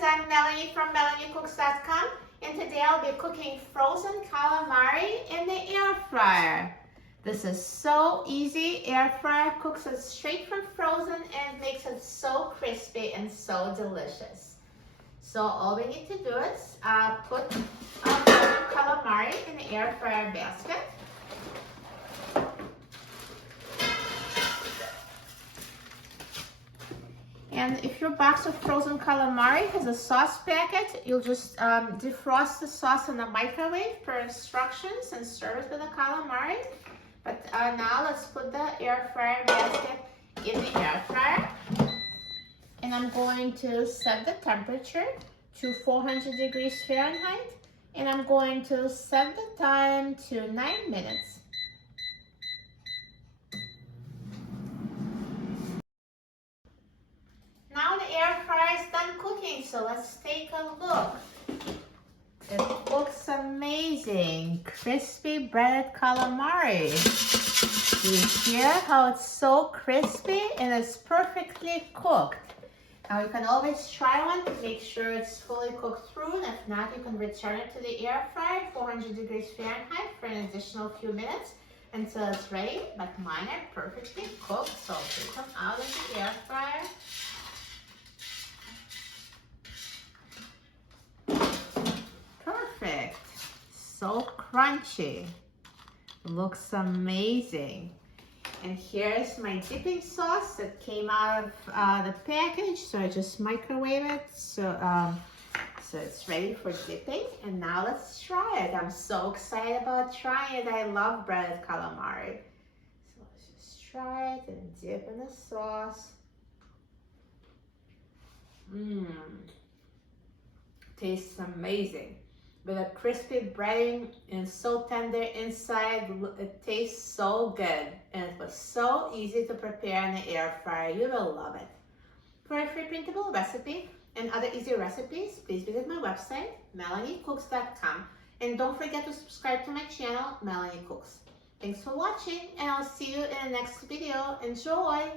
friends, I'm Melanie from MelanieCooks.com, and today I'll be cooking frozen calamari in the air fryer. This is so easy. Air fryer cooks it straight from frozen and makes it so crispy and so delicious. So all we need to do is put frozen calamari in the air fryer basket. And if your box of frozen calamari has a sauce packet, you'll just defrost the sauce in the microwave per instructions and serve it with the calamari. But now let's put the air fryer basket in the air fryer. And I'm going to set the temperature to 400 degrees Fahrenheit. And I'm going to set the time to 9 minutes. Now the air fryer is done cooking, so let's take a look. It looks amazing. Crispy breaded calamari. Do you hear how it's so crispy and it's perfectly cooked? Now you can always try one to make sure it's fully cooked through, and if not, you can return it to the air fryer, 400 degrees Fahrenheit, for an additional few minutes until it's ready. But mine are perfectly cooked, so I'll take them out of the air fryer. Perfect. So crunchy. Looks amazing. And here's my dipping sauce that came out of the package. So I just microwave it. So it's ready for dipping. And now let's try it. I'm so excited about trying it. I love breaded calamari. So let's just try it and dip in the sauce. Tastes amazing. With a crispy breading and so tender inside, it tastes so good, and it was so easy to prepare in the air fryer. You will love it. For a free printable recipe and other easy recipes, please visit my website, MelanieCooks.com, and don't forget to subscribe to my channel, Melanie Cooks. Thanks for watching, and I'll see you in the next video. Enjoy!